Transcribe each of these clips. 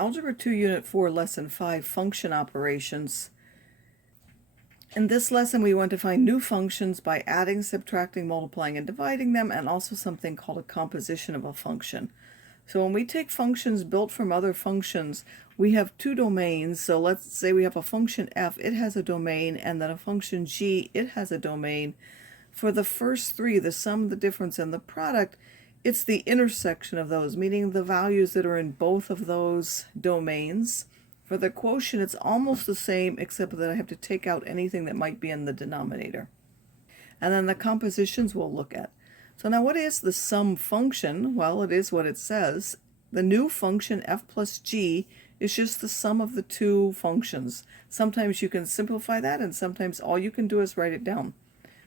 Algebra 2, Unit 4, Lesson 5, Function Operations. In this lesson, we want to find new functions by adding, subtracting, multiplying, and dividing them, and also something called a composition of a function. So when we take functions built from other functions, we have two domains. So let's say we have a function f, it has a domain, and then a function g, it has a domain. For the first three, the sum, the difference, and the product, it's the intersection of those, meaning the values that are in both of those domains. For the quotient, it's almost the same, except that I have to take out anything that might be in the denominator. And then the compositions we'll look at. So now what is the sum function? Well, it is what it says. The new function f plus g is just the sum of the two functions. Sometimes you can simplify that, and sometimes all you can do is write it down.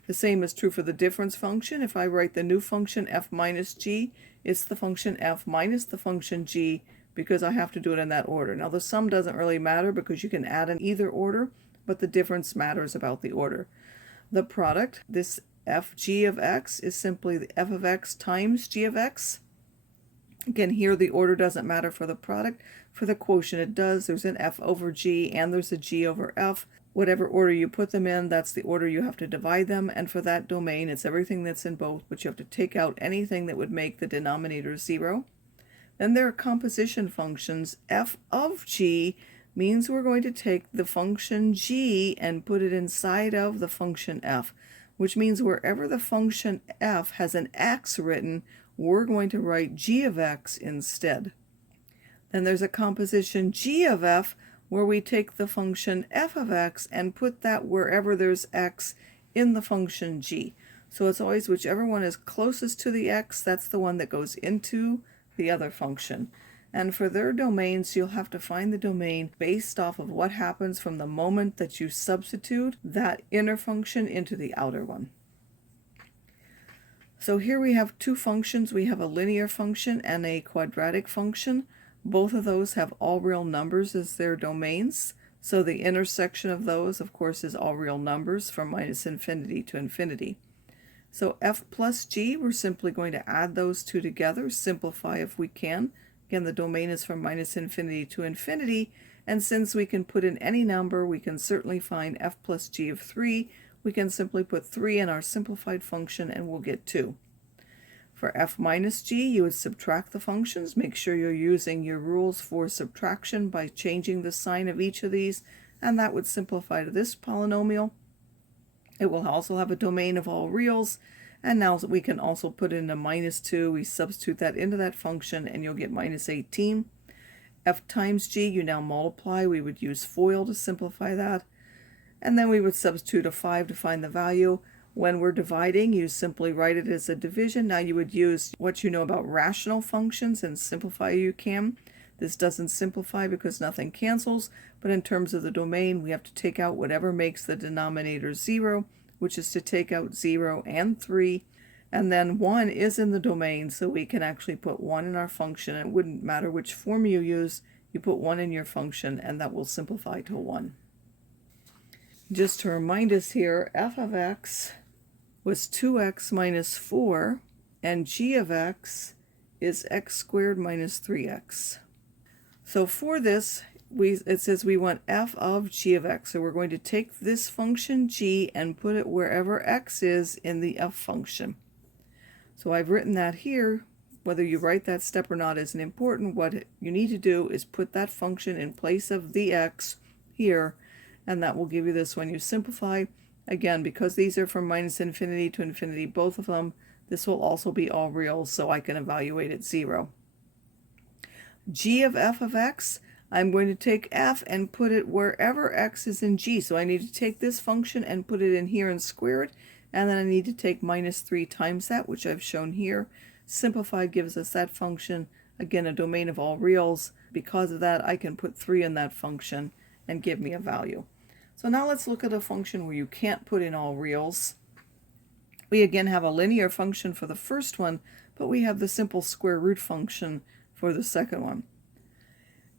The same is true for the difference function. If I write the new function f minus g, it's the function f minus the function g, because I have to do it in that order. Now the sum doesn't really matter because you can add in either order, but the difference matters about the order. The product, this fg of x, is simply the f of x times g of x. Again, here the order doesn't matter for the product. For the quotient it does. There's an f over g and there's a g over f. Whatever order you put them in, that's the order you have to divide them. And for that domain, it's everything that's in both, but you have to take out anything that would make the denominator 0. Then there are composition functions. F of g means we're going to take the function g and put it inside of the function f, which means wherever the function f has an x written, we're going to write g of x instead. Then there's a composition g of f, where we take the function f of x and put that wherever there's x in the function g. So it's always whichever one is closest to the x, that's the one that goes into the other function. And for their domains, you'll have to find the domain based off of what happens from the moment that you substitute that inner function into the outer one. So here we have two functions. We have a linear function and a quadratic function. Both of those have all real numbers as their domains. So the intersection of those, of course, is all real numbers from minus infinity to infinity. So f plus g, we're simply going to add those two together, simplify if we can. Again, the domain is from minus infinity to infinity, and since we can put in any number, we can certainly find f plus g of 3. We can simply put 3 in our simplified function and we'll get 2. For f minus g, you would subtract the functions. Make sure you're using your rules for subtraction by changing the sign of each of these, and that would simplify to this polynomial. It will also have a domain of all reals, and now we can also put in a minus 2. We substitute that into that function and you'll get minus 18. F times g, you now multiply. We would use FOIL to simplify that. And then we would substitute a 5 to find the value. When we're dividing, you simply write it as a division. Now you would use what you know about rational functions and simplify you can. This doesn't simplify because nothing cancels, but in terms of the domain, we have to take out whatever makes the denominator 0, which is to take out 0 and 3. And then 1 is in the domain, so we can actually put 1 in our function. It wouldn't matter which form you use, you put 1 in your function, and that will simplify to 1. Just to remind us here, f of x was 2x minus 4, and g of x is x squared minus 3x. So for this, it says we want f of g of x. So we're going to take this function g and put it wherever x is in the f function. So I've written that here. Whether you write that step or not isn't important. What you need to do is put that function in place of the x here, and that will give you this when you simplify. Again, because these are from minus infinity to infinity, both of them, this will also be all real, so I can evaluate at 0. G of f of x, I'm going to take f and put it wherever x is in g. So I need to take this function and put it in here and square it, and then I need to take minus 3 times that, which I've shown here. Simplified gives us that function, again, a domain of all reals. Because of that, I can put 3 in that function and give me a value. So now let's look at a function where you can't put in all reals. We again have a linear function for the first one, but we have the simple square root function for the second one.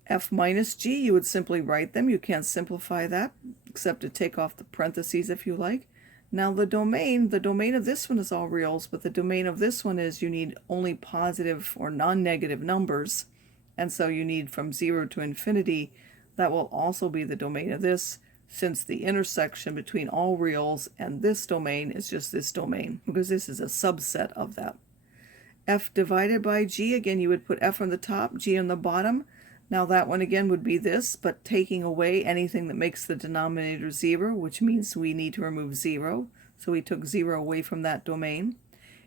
F minus g, you would simply write them. You can't simplify that, except to take off the parentheses if you like. Now the domain of this one is all reals, but the domain of this one is you need only positive or non-negative numbers. And so you need from 0 to infinity. That will also be the domain of this, since the intersection between all reals and this domain is just this domain, because this is a subset of that. F divided by g, again you would put f on the top, g on the bottom. Now that one again would be this, but taking away anything that makes the denominator 0, which means we need to remove 0. So we took 0 away from that domain.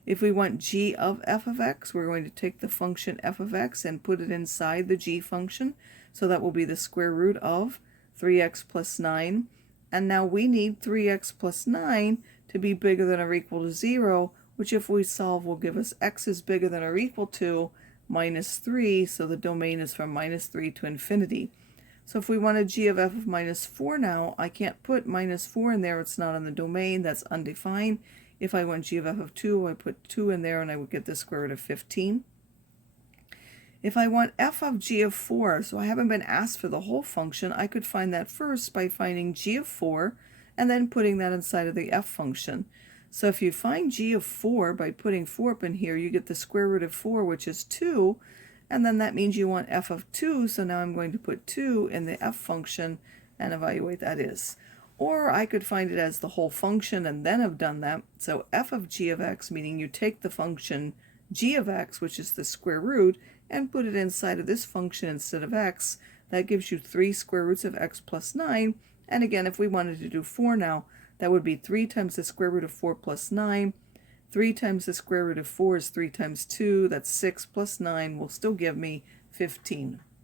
If we want g of f of x, we're going to take the function f of x and put it inside the g function. So that will be the square root of 3x plus 9. And now we need 3x plus 9 to be bigger than or equal to 0, which if we solve will give us x is bigger than or equal to minus 3, so the domain is from minus 3 to infinity. So if we want a g of f of minus 4 now, I can't put minus 4 in there, it's not in the domain, that's undefined. If I want g of f of 2, I put 2 in there and I would get the square root of 15. If I want f of g of 4, so I haven't been asked for the whole function, I could find that first by finding g of 4 and then putting that inside of the f function. So if you find g of 4 by putting 4 up in here, you get the square root of 4, which is 2, and then that means you want f of 2, so now I'm going to put 2 in the f function and evaluate that is. Or I could find it as the whole function and then have done that. So f of g of x, meaning you take the function g of x, which is the square root, and put it inside of this function instead of x. That gives you 3 square roots of x plus 9. And again, if we wanted to do 4 now, that would be 3 times the square root of 4 plus 9. 3 times the square root of 4 is 3 times 2. That's 6 plus 9 will still give me 15.